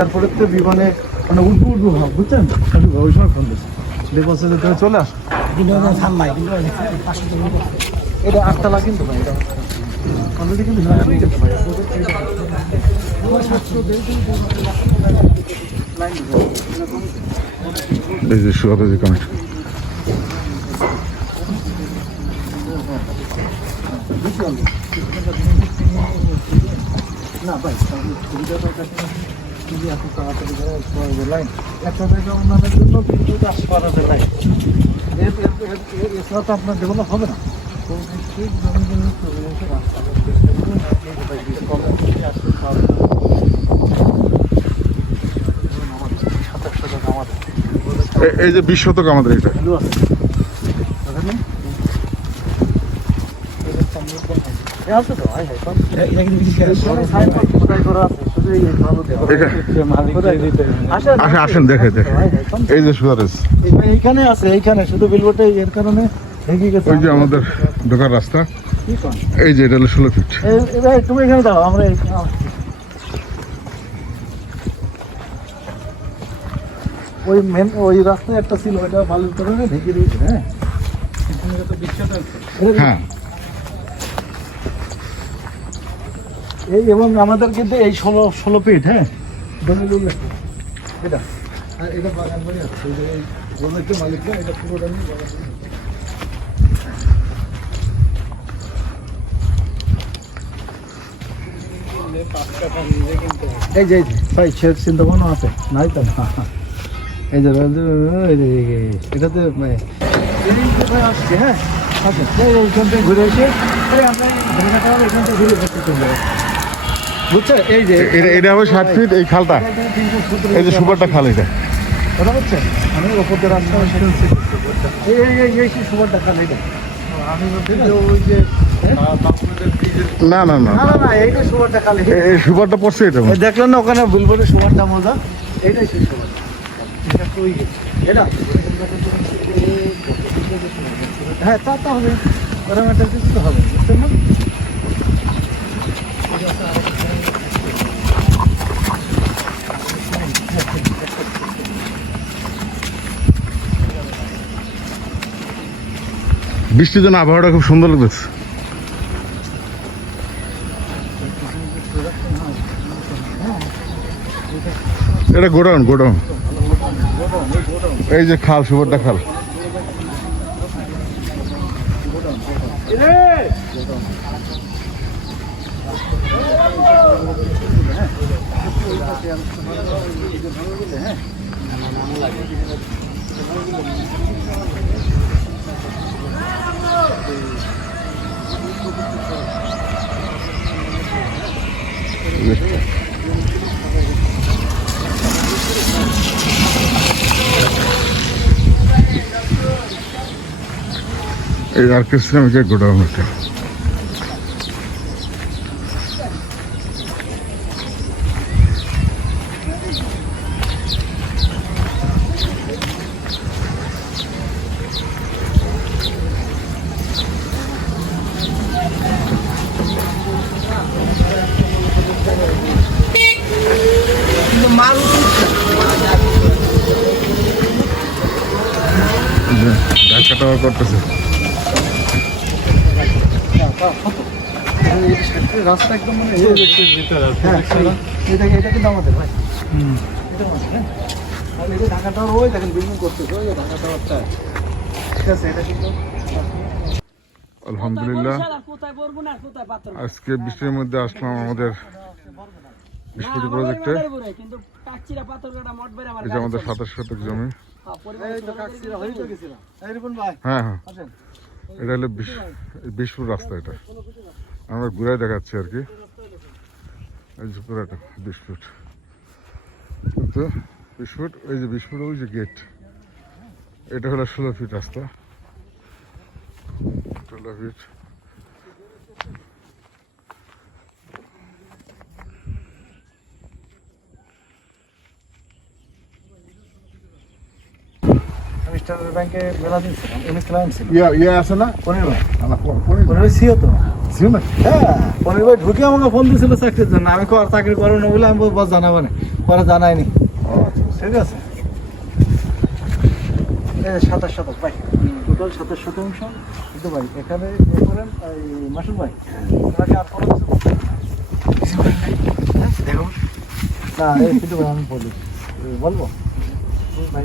তারপরে তো বিমানে মানে উঠবো উঠবো ভাব বুঝছেন? ওই সময় ফোন দিচ্ছে লেবাসে যেতে চলে আস। এটা আটটা লাখ কিন্তু ভাই এটা অলরেডি কিন্তু ভাই এই যে সুয়াদ যে না ভাই সুবিধা দরকার যদি এত তাড়াতাড়ি করা যায় লাইন একটা জায়গা উন্নয়নের জন্য কিন্তু চাষ করা যায় লাইন এছাড়া তো আপনার ডেভেলপ হবে না তো নিশ্চয়ই রাস্তা চেষ্টা করুন। এই যে বেশি আমাদের এই যে শতক আমাদের এটা ভ্যালু আছে। করা। আসেন, দেখে দেখে? এই যে সুয়ারেজ এইখানে আছে এইখানে শুধু বিলবোর্ডে এর কারণে ওই যে আমাদের ঢোকার রাস্তা। এই যে এটা হলো ষোলো ফিট তুমি এখানে দাঁড়াও আমরা ওই মেন ওই রাস্তায় একটা ছিল ওইটা বালুর কারণে ঢেকে দিয়েছে হ্যাঁ? হ্যাঁ। এই এবং আমাদের কিন্তু এই ষোলো ষোলো ফিট হ্যাঁ? এটা। আর এটা বাগান এটা ভাই সে চিন্তা আছে নাই তো? না এই যে এটাতে মানে, আসছে হ্যাঁ? আচ্ছা থেকে ঘুরে এসে আমরা ঘুরে এখান থেকে ঘুরে চলে বুঝছ এই যে এটা এটা হবে ষাট ফিট এই খালটা। এই যে সুপারটা খাল এটা। কথা হচ্ছে আমি ওপর দিয়ে রাস্তা এই এই এই এই সুপারটা খালি এটা। আমি ওই যে না না না। না না না এইটা সুপারটা খালি এই সুপারটা পড়ছে এটা। দেখলেন না ওখানে বুলবুলের সুপারটা মজা? এইটাই সেই এটা হ্যাঁ তা তো হবে। ওরকম একটা কিছু তো হবে বুঝছেন না? বৃষ্টির জন্য আবহাওয়াটা খুব সুন্দর লাগছে এটা গোডাউন গোডাউন। এই যে খাল সুপারটা খাল। এই আর্কে শ্রমিকের গোডাউন এটা এই যে ঢাকা টাওয়ার করতেছে রাস্তা একদম মানে হ্যাঁ এটা এটা কিন্তু আমাদের ভাই এটা আমাদের হ্যাঁ আর এই যে ঢাকা টাওয়ার ওই দেখেন বিল্ডিং করতেছে ওই যে ঢাকা টাওয়ারটা ঠিক আছে এটা কিন্তু আলহামদুলিল্লাহ আজকে বৃষ্টির মধ্যে আসলাম আমাদের বিস্কুটি প্রজেক্টে কিন্তু এই যে আমাদের সাতাশ শতক জমি। হয়ে হ্যাঁ হ্যাঁ। এটা হলো বিশ বিশ ফুট রাস্তা এটা। আমরা ঘুরাই দেখাচ্ছি আর কি। এই যে পুরাটা বিশ ফুট তো বিশ ফুট ওই যে বিশ ফুট ওই যে গেট এটা হলো ষোলো ফিট রাস্তা। ষোলো ফিট ব্যাংকে বেলা দিন ছিলাম উনি ক্লায়েন্ট ছিল। ইয়া ইয়া আছে না? পনির ভাই। পনির ভাই সিও তো। না? হ্যাঁ। পনির ভাই ঢুকে আমাকে ফোন দিয়েছিল চাকরির জন্য। আমি কো আর চাকরি করো না বলে আমি বস জানাব না। জানায়নি। ও আচ্ছা। ঠিক আছে। সাতাশ শতক ভাই। টোটাল সাতাশ শতাংশ। কিন্তু ভাই এখানে এ করেন এই মাসুদ ভাই। আপনাকে আর কোনো কিছু বলতে- হ্যাঁ, দেখো। না এই কিন্তু ভাই আমি বলি। বলব? ভাই